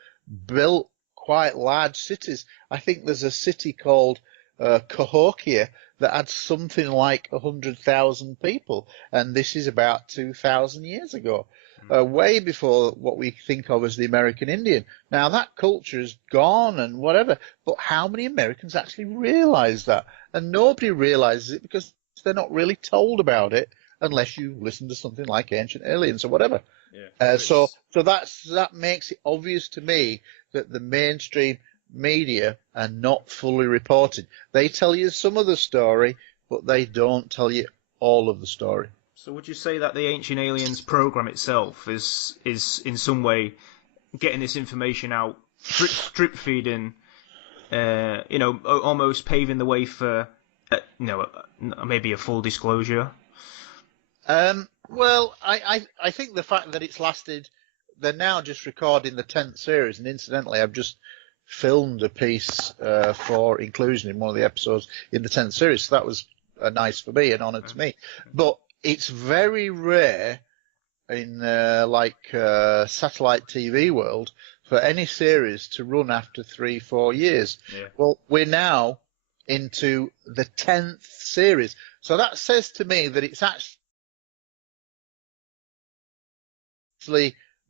built quite large cities. I think there's a city called Cahokia that had something like 100,000 people, and this is about 2,000 years ago, way before what we think of as the American Indian. Now, that culture is gone and whatever, but how many Americans actually realize that? And nobody realizes it because they're not really told about it unless you listen to something like Ancient Aliens or whatever. Yeah, so that makes it obvious to me that the mainstream media are not fully reported. They tell you some of the story, but they don't tell you all of the story. So would you say that the Ancient Aliens program itself is in some way getting this information out, drip feeding, you know, almost paving the way for, you know, maybe a full disclosure? Well, I think the fact that it's lasted, they're now just recording the 10th series, and incidentally, I've just filmed a piece for inclusion in one of the episodes in the 10th series, so that was nice for me, an honour to me. But it's very rare in satellite TV world for any series to run after 3-4 years. Yeah. Well, we're now into the 10th series, so that says to me that it's actually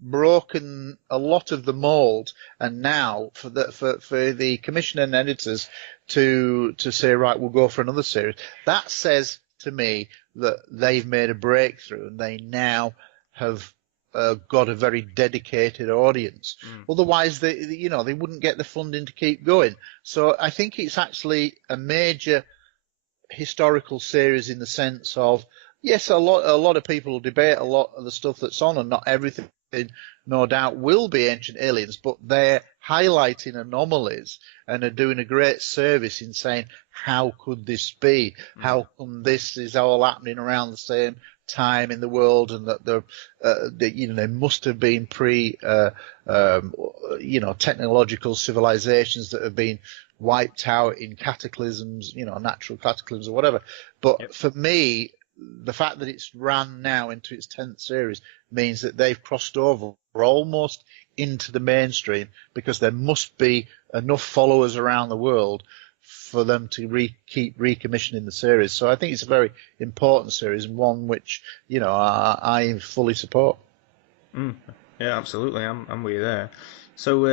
broken a lot of the mold, and now for the commissioner and editors to say, right, we'll go for another series, that says to me that they've made a breakthrough and they now have got a very dedicated audience. Otherwise they wouldn't get the funding to keep going. So I think it's actually a major historical series in the sense of, yes, a lot of people will debate a lot of the stuff that's on, and not everything, no doubt, will be Ancient Aliens, but they're highlighting anomalies and are doing a great service in saying, how could this be? How come this is all happening around the same time in the world, and that there must have been technological civilizations that have been wiped out in cataclysms, natural cataclysms or whatever. But for me, the fact that it's ran now into its 10th series means that they've crossed over almost into the mainstream, because there must be enough followers around the world for them to keep recommissioning the series. So I think it's a very important series, and one which, I fully support. Yeah, absolutely. I'm with you there. So,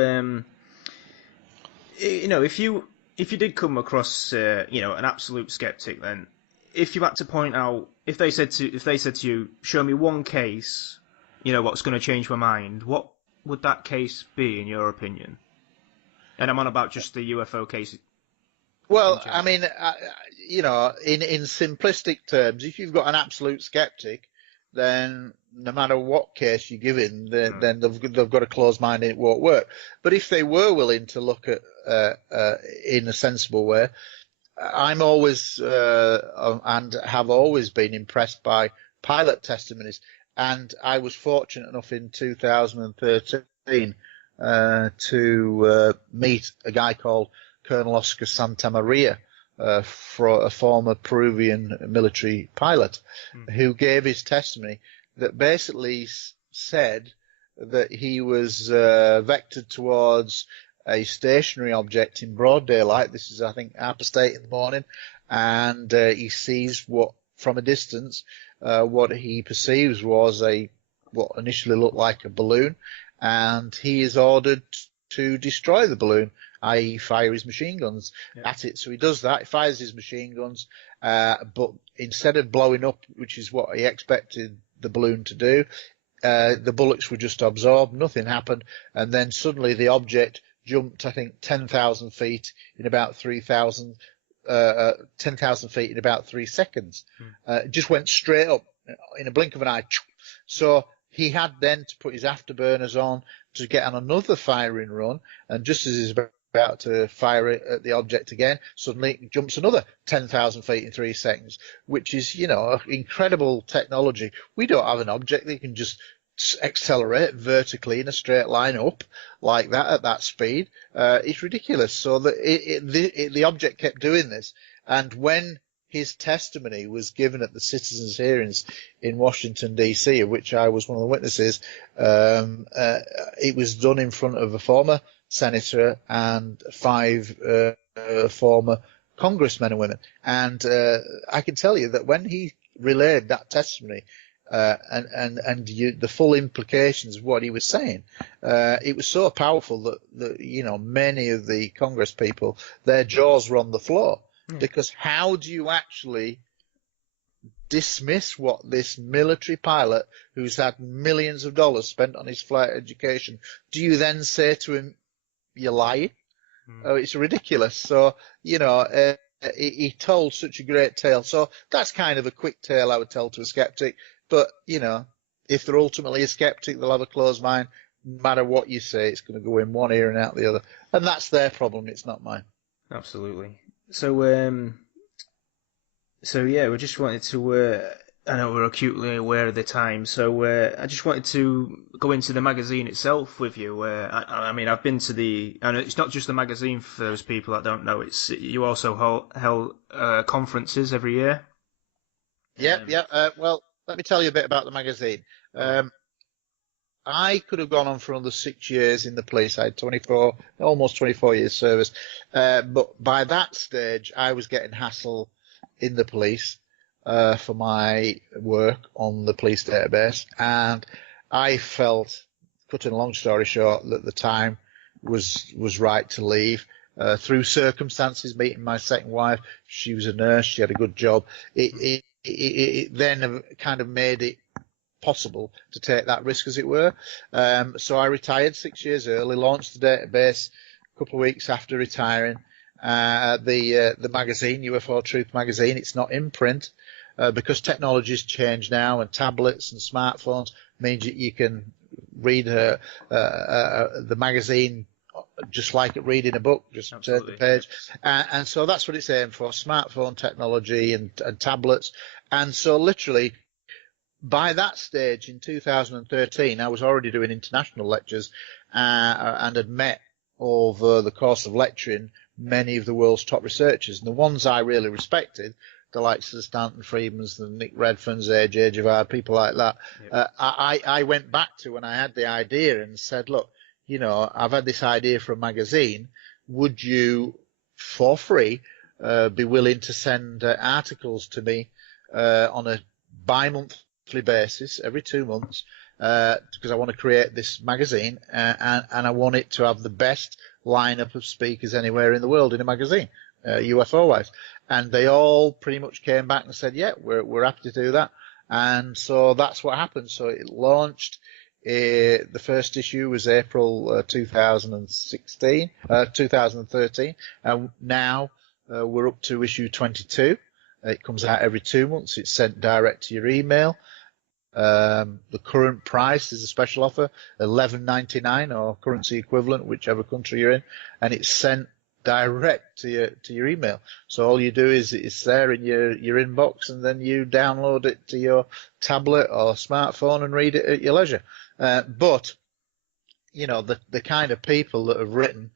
if you did come across, an absolute skeptic, then if you had to point out, if they said to you, show me one case, what's going to change my mind, what would that case be in your opinion? And I'm on about just the UFO case. Well, I mean, in simplistic terms, if you've got an absolute skeptic, then no matter what case you give in, then they've got a closed mind and it won't work. But if they were willing to look at in a sensible way, I'm always and have always been impressed by pilot testimonies, and I was fortunate enough in 2013 to meet a guy called Colonel Oscar Santamaria, for a former Peruvian military pilot, who gave his testimony that basically said that he was vectored towards a stationary object in broad daylight. This is, I think, 8:30 in the morning, and he sees what, from a distance, what he perceives was what initially looked like a balloon, and he is ordered to destroy the balloon, i.e. fire his machine guns at it. So he does that, he fires his machine guns, but instead of blowing up, which is what he expected the balloon to do, the bullets were just absorbed, nothing happened, and then suddenly the object jumped, I think, 10,000 feet in about 10,000 feet in about 3 seconds. Just went straight up in a blink of an eye. So he had then to put his afterburners on to get on another firing run, and just as he's about to fire it at the object again, suddenly it jumps another 10,000 feet in 3 seconds, which is, incredible technology. We don't have an object that can just accelerate vertically in a straight line up like that at that speed. It's ridiculous. So the object kept doing this, and when his testimony was given at the citizens' hearings in Washington DC, of which I was one of the witnesses, it was done in front of a former senator and 5 former congressmen and women, and I can tell you that when he relayed that testimony, the full implications of what he was saying, it was so powerful that many of the Congress people, their jaws were on the floor, because how do you actually dismiss what this military pilot, who's had millions of dollars spent on his flight education, do you then say to him, "You're lying"? Oh, it's ridiculous. So he told such a great tale. So that's kind of a quick tale I would tell to a skeptic. But, if they're ultimately a skeptic, they'll have a closed mind. No matter what you say, it's going to go in one ear and out the other. And that's their problem. It's not mine. Absolutely. So, yeah, we just wanted to, I know we're acutely aware of the time, so I just wanted to go into the magazine itself with you. I mean, I've been to and it's not just the magazine for those people that don't know, you also held conferences every year. Well, let me tell you a bit about the magazine. I could have gone on for another 6 years in the police. I had almost 24 years service. But by that stage, I was getting hassle in the police for my work on the police database. And I felt, cutting a long story short, that the time was right to leave. Through circumstances, meeting my second wife, she was a nurse, she had a good job. It then kind of made it possible to take that risk, as it were. So I retired 6 years early, launched the database a couple of weeks after retiring. The magazine, UFO Truth magazine, it's not in print because technology's changed now, and tablets and smartphones means you can read the magazine just like reading a book, just turn the page. And so that's what it's aimed for, smartphone technology and tablets. And so literally by that stage in 2013, I was already doing international lectures and had met over the course of lecturing many of the world's top researchers. And the ones I really respected, the likes of the Stanton Friedmans, the Nick Redferns, Age of Ours, people like that, I went back to when I had the idea and said, look, I've had this idea for a magazine. Would you, for free, be willing to send articles to me on a bi-monthly basis, every 2 months, because I want to create this magazine and I want it to have the best lineup of speakers anywhere in the world in a magazine, UFO-wise. And they all pretty much came back and said, yeah, we're happy to do that. And so that's what happened. So it launched. The first issue was April 2013, and now we're up to issue 22. It comes out every 2 months. It's sent direct to your email. The current price is a special offer, $11.99 or currency equivalent, whichever country you're in, and it's sent direct to your email. So all you do is it's there in your inbox, and then you download it to your tablet or smartphone and read it at your leisure. But the kind of people that have written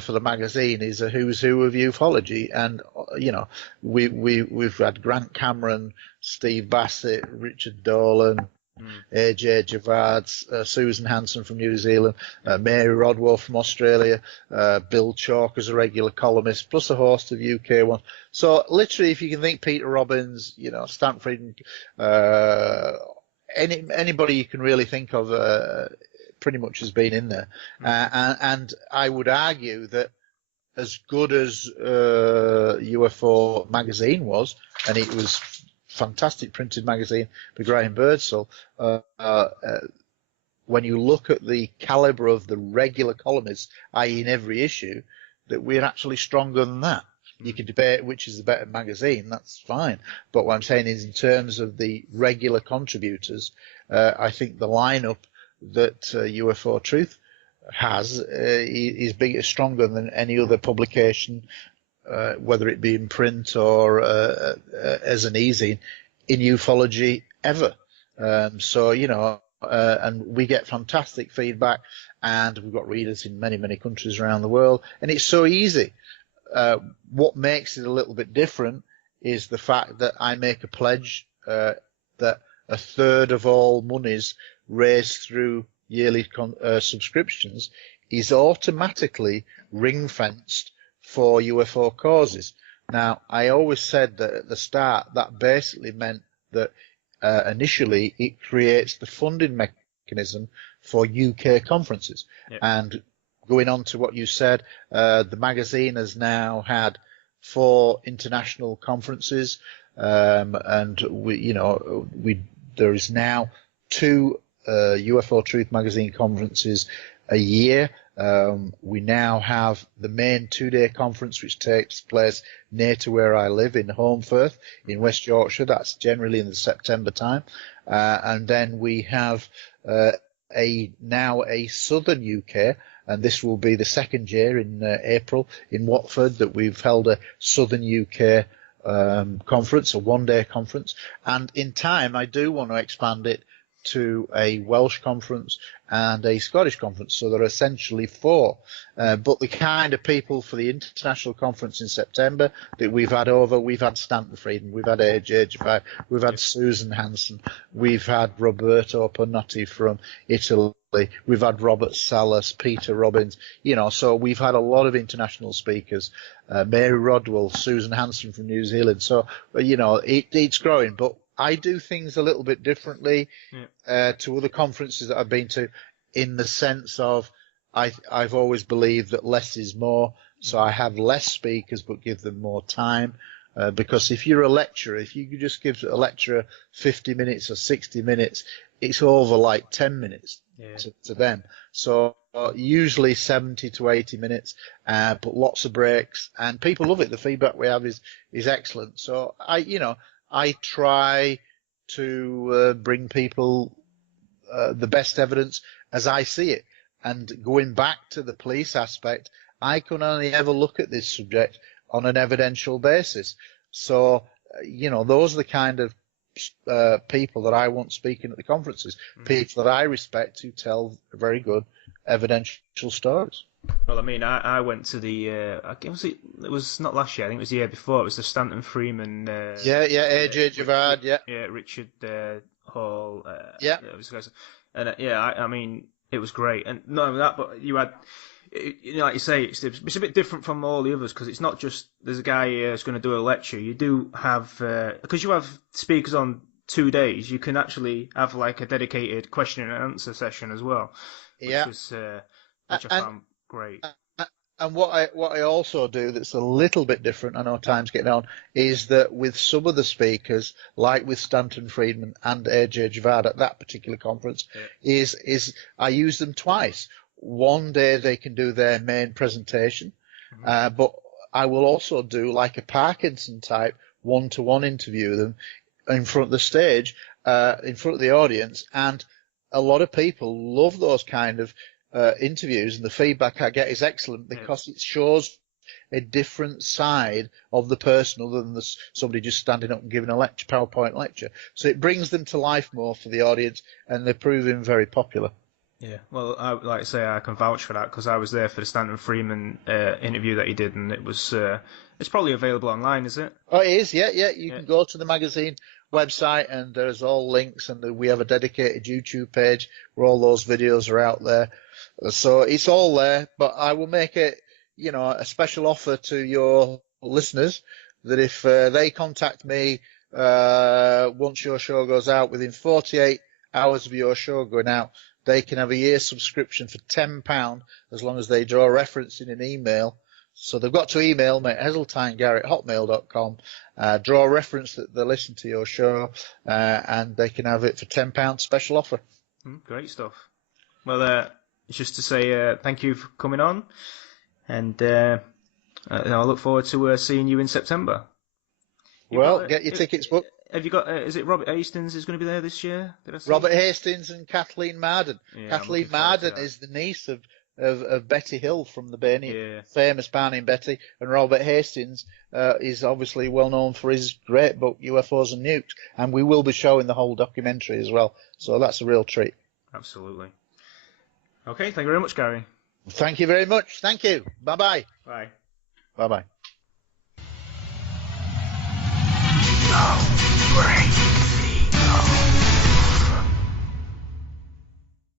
for the magazine is a who's who of ufology, and we've had Grant Cameron, Steve Bassett, Richard Dolan, AJ Javard, Susan Hanson from New Zealand, Mary Rodwell from Australia, Bill Chalk as a regular columnist, plus a host of UK ones. So literally, if you can think Peter Robbins, Stanford, anybody you can really think of pretty much has been in there. And I would argue that as good as UFO magazine was, and it was fantastic printed magazine by Graham Birdsall, when you look at the calibre of the regular columnists, i.e. in every issue, that we're actually stronger than that. You can debate which is the better magazine, that's fine. But what I'm saying is, in terms of the regular contributors, I think the lineup that UFO Truth has is bigger, stronger than any other publication, whether it be in print or as an e-zine, in ufology ever. And we get fantastic feedback, and we've got readers in many, many countries around the world, and it's so easy. What makes it a little bit different is the fact that I make a pledge that a third of all monies raised through yearly subscriptions is automatically ring-fenced for UFO causes. Now, I always said that at the start that basically meant that initially it creates the funding mechanism for UK conferences. Yep. And going on to what you said, the magazine has now had 4 international conferences, and there is now 2 UFO Truth magazine conferences a year. We now have the main 2-day conference, which takes place near to where I live in Holmfirth in West Yorkshire. That's generally in the September time. And then we have now a southern UK, and this will be the second year in April in Watford that we've held a southern UK conference, a 1-day conference. And in time, I do want to expand it to a Welsh conference and a Scottish conference, so there are essentially 4. But the kind of people for the international conference in September that we've had Stanton Friedman, we've had AJ Javai, we've had Susan Hanson, we've had Roberto Panotti from Italy, we've had Robert Salas, Peter Robbins, so we've had a lot of international speakers, Mary Rodwell, Susan Hanson from New Zealand. So, it's growing, but I do things a little bit differently to other conferences that I've been to, in the sense of I've always believed that less is more. So I have less speakers but give them more time. Because if you're a lecturer, if you could just give a lecturer 50 minutes or 60 minutes, it's over like 10 minutes to them. So usually 70 to 80 minutes, but lots of breaks, and people love it. The feedback we have is excellent. So I try to bring people the best evidence as I see it. And going back to the police aspect, I can only ever look at this subject on an evidential basis. So, those are the kind of people that I want speaking at the conferences, people that I respect who tell very good evidential stories. Well, I mean, I went to the, it was not last year, I think it was the year before, it was the Stanton Freeman. AJ Javard, Richard Hall. And I mean, it was great. And not only that, but you had, like you say, it's a bit different from all the others, because it's not just there's a guy who's going to do a lecture. You do have, because you have speakers on 2 days, you can actually have like a dedicated question and answer session as well, which I found great. And what I also do that's a little bit different, I know time's getting on, is that with some of the speakers, like with Stanton Friedman and AJ Javard at that particular conference, is I use them twice. One day they can do their main presentation, but I will also do like a Parkinson type one-to-one interview them in front of the stage, in front of the audience, and a lot of people love those kind of interviews, and the feedback I get is excellent because it shows a different side of the person other than somebody just standing up and giving a lecture, PowerPoint lecture. So it brings them to life more for the audience, and they're proving very popular. Yeah, well, like I say, I can vouch for that because I was there for the Stanton Freeman interview that he did, and it was. It's probably available online, is it? Oh, it is, yeah. You can go to the magazine website, and there's all links, and we have a dedicated YouTube page where all those videos are out there. So it's all there, but I will make it, a special offer to your listeners that if they contact me once your show goes out, within 48 hours of your show going out, they can have a year's subscription for £10 as long as they draw a reference in an email. So they've got to email me at heseltinegary@hotmail.com, draw a reference that they listen to your show, and they can have it for £10 special offer. Great stuff. Well, just to say thank you for coming on, and I look forward to seeing you in September. Get your tickets booked. Have you got? Is it Robert Hastings is going to be there this year? Did I see? Robert Hastings and Kathleen Marden. Yeah, Kathleen Marden is the niece of Betty Hill from the Barney, famous Barney and Betty, and Robert Hastings is obviously well known for his great book UFOs and Nukes, and we will be showing the whole documentary as well. So that's a real treat. Absolutely. Okay, thank you very much, Gary. Thank you very much. Thank you. Bye-bye. Bye. Bye-bye.